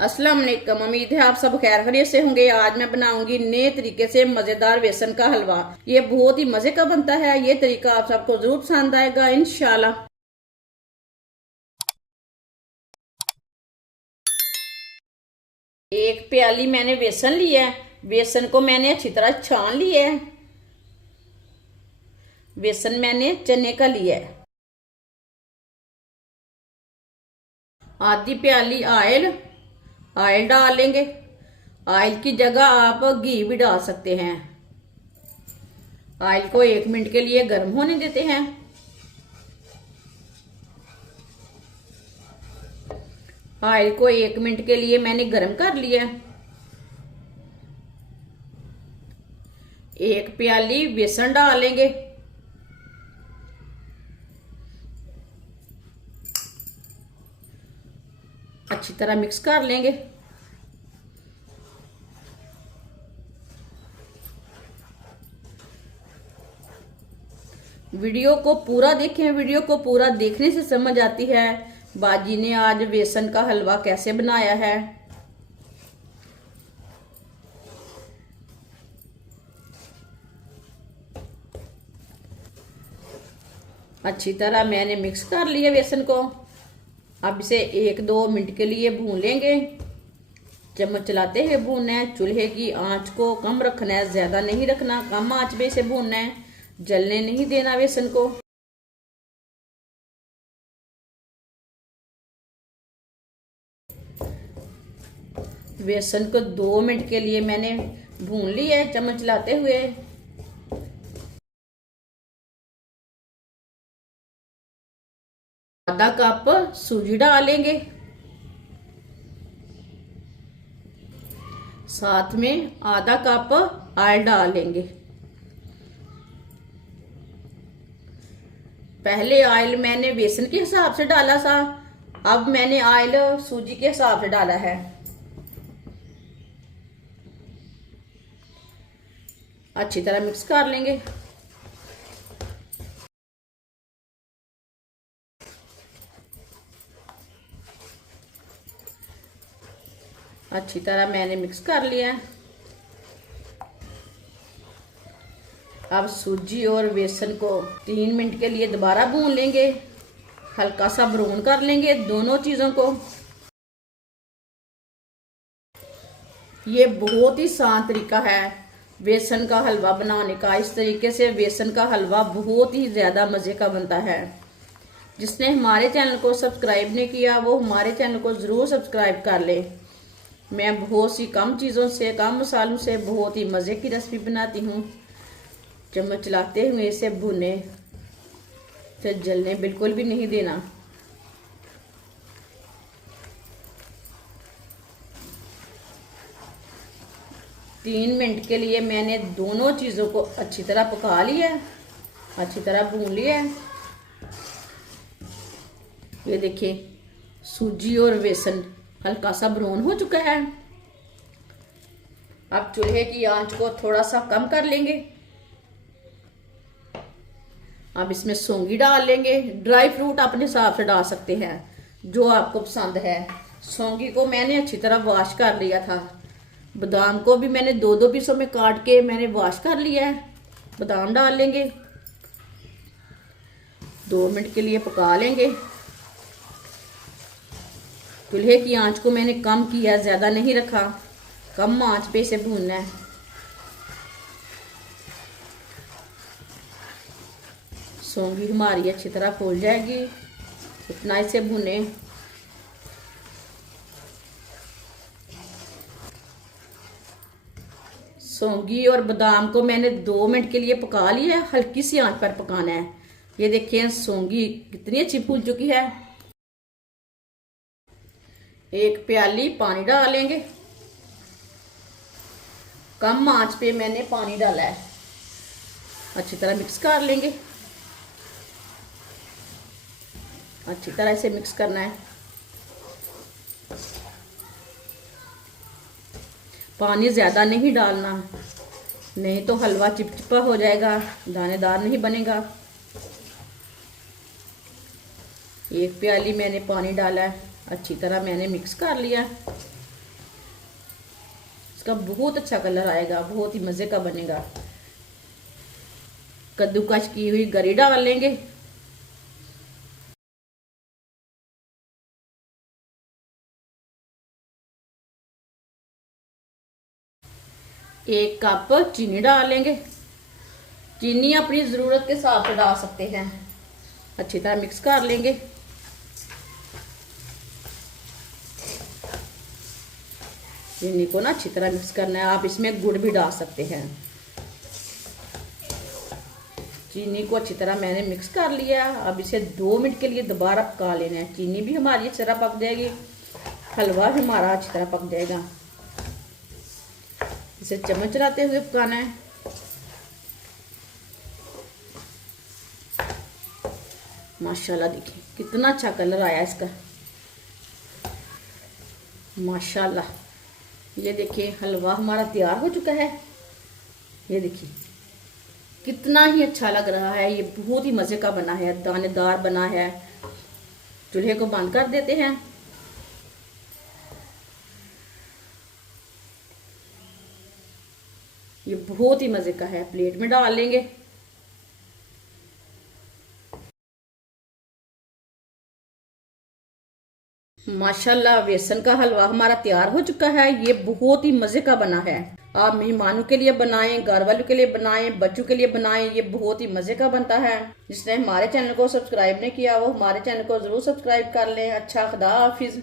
अस्सलाम वालेकुम। उम्मीद है आप सब खैर खैरियत से होंगे। आज मैं बनाऊंगी नए तरीके से मजेदार बेसन का हलवा। ये बहुत ही मजे का बनता है। ये तरीका आप सबको जरूर पसंद आएगा इंशाल्लाह। एक प्याली मैंने बेसन लिया है। बेसन को मैंने अच्छी तरह छान लिया है। बेसन मैंने चने का लिया है। आधी प्याली ऑयल डालेंगे। ऑयल की जगह आप घी भी डाल सकते हैं। ऑयल को 1 मिनट के लिए गर्म होने देते हैं। ऑयल को 1 मिनट के लिए मैंने गर्म कर लिया। 1 प्याली बेसन डालेंगे। अच्छी तरह मिक्स कर लेंगे। वीडियो को पूरा देखें। वीडियो को पूरा देखने से समझ आती है बाजी ने आज बेसन का हलवा कैसे बनाया है। अच्छी तरह मैंने मिक्स कर लिया बेसन को। अब इसे 1-2 मिनट के लिए भून लेंगे। चम्मच चलाते हुए भूनना है। चूल्हे की आंच को कम रखना है, ज्यादा नहीं रखना। कम आंच पे इसे भूनना है, जलने नहीं देना बेसन को। बेसन को 2 मिनट के लिए मैंने भून लिया है चम्मच चलाते हुए। आधा कप सूजी डालेंगे। साथ में आधा कप ऑयल डालेंगे। पहले ऑयल मैंने बेसन के हिसाब से डाला था, अब मैंने ऑयल सूजी के हिसाब से डाला है। अच्छी तरह मिक्स कर लेंगे। अच्छी तरह मैंने मिक्स कर लिया। अब सूजी और बेसन को 3 मिनट के लिए दोबारा भून लेंगे। हल्का सा ब्राउन कर लेंगे दोनों चीजों को। ये बहुत ही आसान तरीका है बेसन का हलवा बनाने का। इस तरीके से बेसन का हलवा बहुत ही ज्यादा मजे का बनता है। जिसने हमारे चैनल को सब्सक्राइब नहीं किया वो हमारे चैनल को जरूर सब्सक्राइब कर ले। मैं बहुत सी कम चीज़ों से, कम मसालों से बहुत ही मज़े की रेसिपी बनाती हूँ। चम्मच चलाते हुए इसे भुने, फिर जलने बिल्कुल भी नहीं देना। तीन मिनट के लिए मैंने दोनों चीज़ों को अच्छी तरह पका लिया, अच्छी तरह भून लिया। ये देखिए सूजी और बेसन हल्का सा ब्राउन हो चुका है। अब चूल्हे की आंच को थोड़ा सा कम कर लेंगे। अब इसमें सौंगी डाल लेंगे। ड्राई फ्रूट अपने हिसाब से डाल सकते हैं जो आपको पसंद है। सौंगी को मैंने अच्छी तरह वॉश कर लिया था। बादाम को भी मैंने 2-2 पीसों में काट के मैंने वॉश कर लिया है। बादाम डाल लेंगे। 2 मिनट के लिए पका लेंगे। चूल्हे की आंच को मैंने कम किया, ज्यादा नहीं रखा। कम आंच पे इसे भूनना है। सौंगी हमारी अच्छी तरह फूल जाएगी, इतना इसे भुने। सौंगी और बादाम को मैंने 2 मिनट के लिए पका लिया है। हल्की सी आंच पर पकाना है। ये देखिए सौंगी कितनी अच्छी फूल चुकी है। 1 प्याली पानी डालेंगे। कम आंच पे मैंने पानी डाला है। अच्छी तरह मिक्स कर लेंगे। अच्छी तरह से मिक्स करना है। पानी ज्यादा नहीं डालना, नहीं तो हलवा चिपचिपा हो जाएगा, दानेदार नहीं बनेगा। 1 प्याली मैंने पानी डाला है। अच्छी तरह मैंने मिक्स कर लिया। इसका बहुत अच्छा कलर आएगा, बहुत ही मजे का बनेगा। कद्दूकस की हुई गरी डाल लेंगे। एक कप चीनी डाल लेंगे। चीनी अपनी ज़रूरत के हिसाब से डाल सकते हैं। अच्छी तरह मिक्स कर लेंगे। चीनी को ना अच्छी तरह मिक्स करना है। आप इसमें गुड़ भी डाल सकते हैं। चीनी को अच्छी तरह मैंने मिक्स कर लिया। अब इसे 2 मिनट के लिए दोबारा पका लेना है। चीनी भी हमारी अच्छी तरह पक जाएगी, हलवा भी हमारा अच्छी तरह पक जाएगा। इसे चम्मच चलाते हुए पकाना है। माशाल्लाह देखिए कितना अच्छा कलर आया इसका, माशाल्लाह। ये देखिए हलवा हमारा तैयार हो चुका है। ये देखिए कितना ही अच्छा लग रहा है। ये बहुत ही मजे का बना है, दानेदार बना है। चूल्हे को बंद कर देते हैं। ये बहुत ही मजे का है। प्लेट में डाल लेंगे। माशाल्लाह बेसन का हलवा हमारा तैयार हो चुका है। ये बहुत ही मजे का बना है। आप मेहमानों के लिए बनाएं, घर वालों के लिए बनाएं, बच्चों के लिए बनाएं। ये बहुत ही मजे का बनता है। जिसने हमारे चैनल को सब्सक्राइब नहीं किया वो हमारे चैनल को जरूर सब्सक्राइब कर लें। अच्छा, खुदा हाफिज।